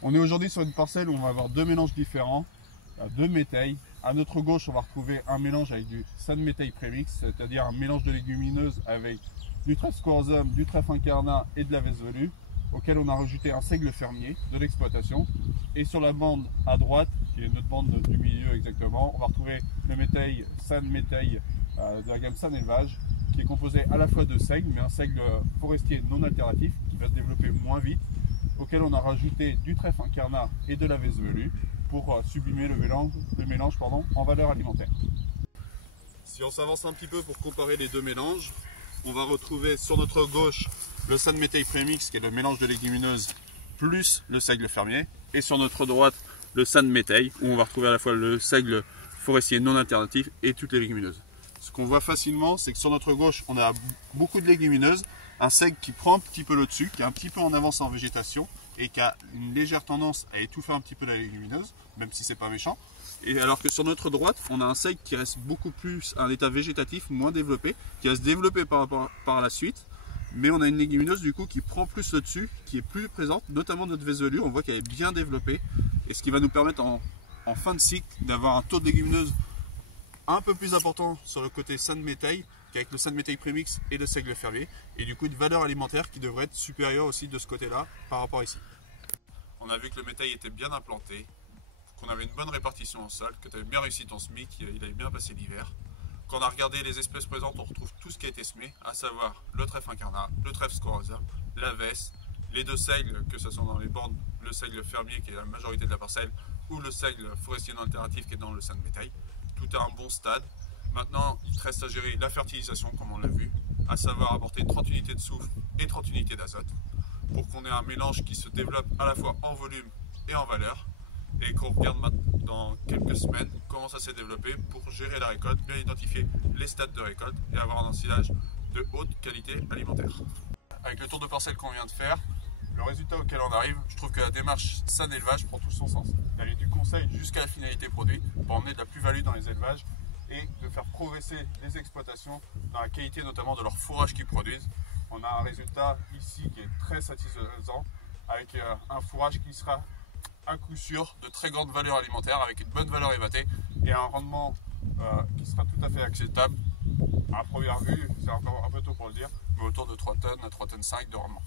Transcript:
On est aujourd'hui sur une parcelle où on va avoir deux mélanges différents, deux métailles. À notre gauche, on va retrouver un mélange avec du San Métail Premix, c'est-à-dire un mélange de légumineuses avec du trèfle scorzum, du trèfle incarnat et de la vesse velue, auquel on a rajouté un seigle fermier de l'exploitation. Et sur la bande à droite, qui est notre bande du milieu exactement, on va retrouver le métail San Métail de la gamme San Élevage, qui est composé à la fois de seigle, mais un seigle forestier non altératif, qui va se développer moins vite, auquel on a rajouté du trèfle incarnat et de la vesse velue pour sublimer le mélange en valeur alimentaire. Si on s'avance un petit peu pour comparer les deux mélanges, on va retrouver sur notre gauche le San Métail Premix, qui est le mélange de légumineuses plus le seigle fermier, et sur notre droite le San Métail, où on va retrouver à la fois le seigle forestier non alternatif et toutes les légumineuses. Ce qu'on voit facilement, c'est que sur notre gauche, on a beaucoup de légumineuses, un seigle qui prend un petit peu le dessus, qui est un petit peu en avance en végétation et qui a une légère tendance à étouffer un petit peu la légumineuse, même si c'est pas méchant. Et alors que sur notre droite, on a un seigle qui reste beaucoup plus à un état végétatif moins développé, qui va se développer par la suite, mais on a une légumineuse du coup qui prend plus le dessus, qui est plus présente, notamment notre vesse velue, on voit qu'elle est bien développée, et ce qui va nous permettre en fin de cycle d'avoir un taux de légumineuse un peu plus important sur le côté San Métail qu'avec le San Métail Premix et le seigle fermier, et du coup une valeur alimentaire qui devrait être supérieure aussi de ce côté-là par rapport à ici. On a vu que le métail était bien implanté, qu'on avait une bonne répartition en sol, que tu avais bien réussi ton semis, qu'il avait bien passé l'hiver. Quand on a regardé les espèces présentes, on retrouve tout ce qui a été semé, à savoir le trèfle incarnat, le trèfle scorzum, la vesse, les deux seigles, que ce soit dans les bornes, le seigle fermier qui est la majorité de la parcelle, ou le seigle forestier non altératif qui est dans le San Métail. Tout est à un bon stade. Maintenant, il te reste à gérer la fertilisation, comme on l'a vu, à savoir apporter 30 unités de soufre et 30 unités d'azote, pour qu'on ait un mélange qui se développe à la fois en volume et en valeur, et qu'on regarde dans quelques semaines comment ça s'est développé pour gérer la récolte, bien identifier les stades de récolte et avoir un ensilage de haute qualité alimentaire. Avec le tour de parcelle qu'on vient de faire, le résultat auquel on arrive, je trouve que la démarche San Élevage prend tout son sens. D'aller du conseil jusqu'à la finalité produit pour emmener de la plus-value dans les élevages et de faire progresser les exploitations dans la qualité notamment de leur fourrage qu'ils produisent. On a un résultat ici qui est très satisfaisant avec un fourrage qui sera à coup sûr de très grande valeur alimentaire avec une bonne valeur évatée et un rendement qui sera tout à fait acceptable. À première vue, c'est encore un peu tôt pour le dire, mais autour de 3 tonnes à 3 tonnes 5 de rendement.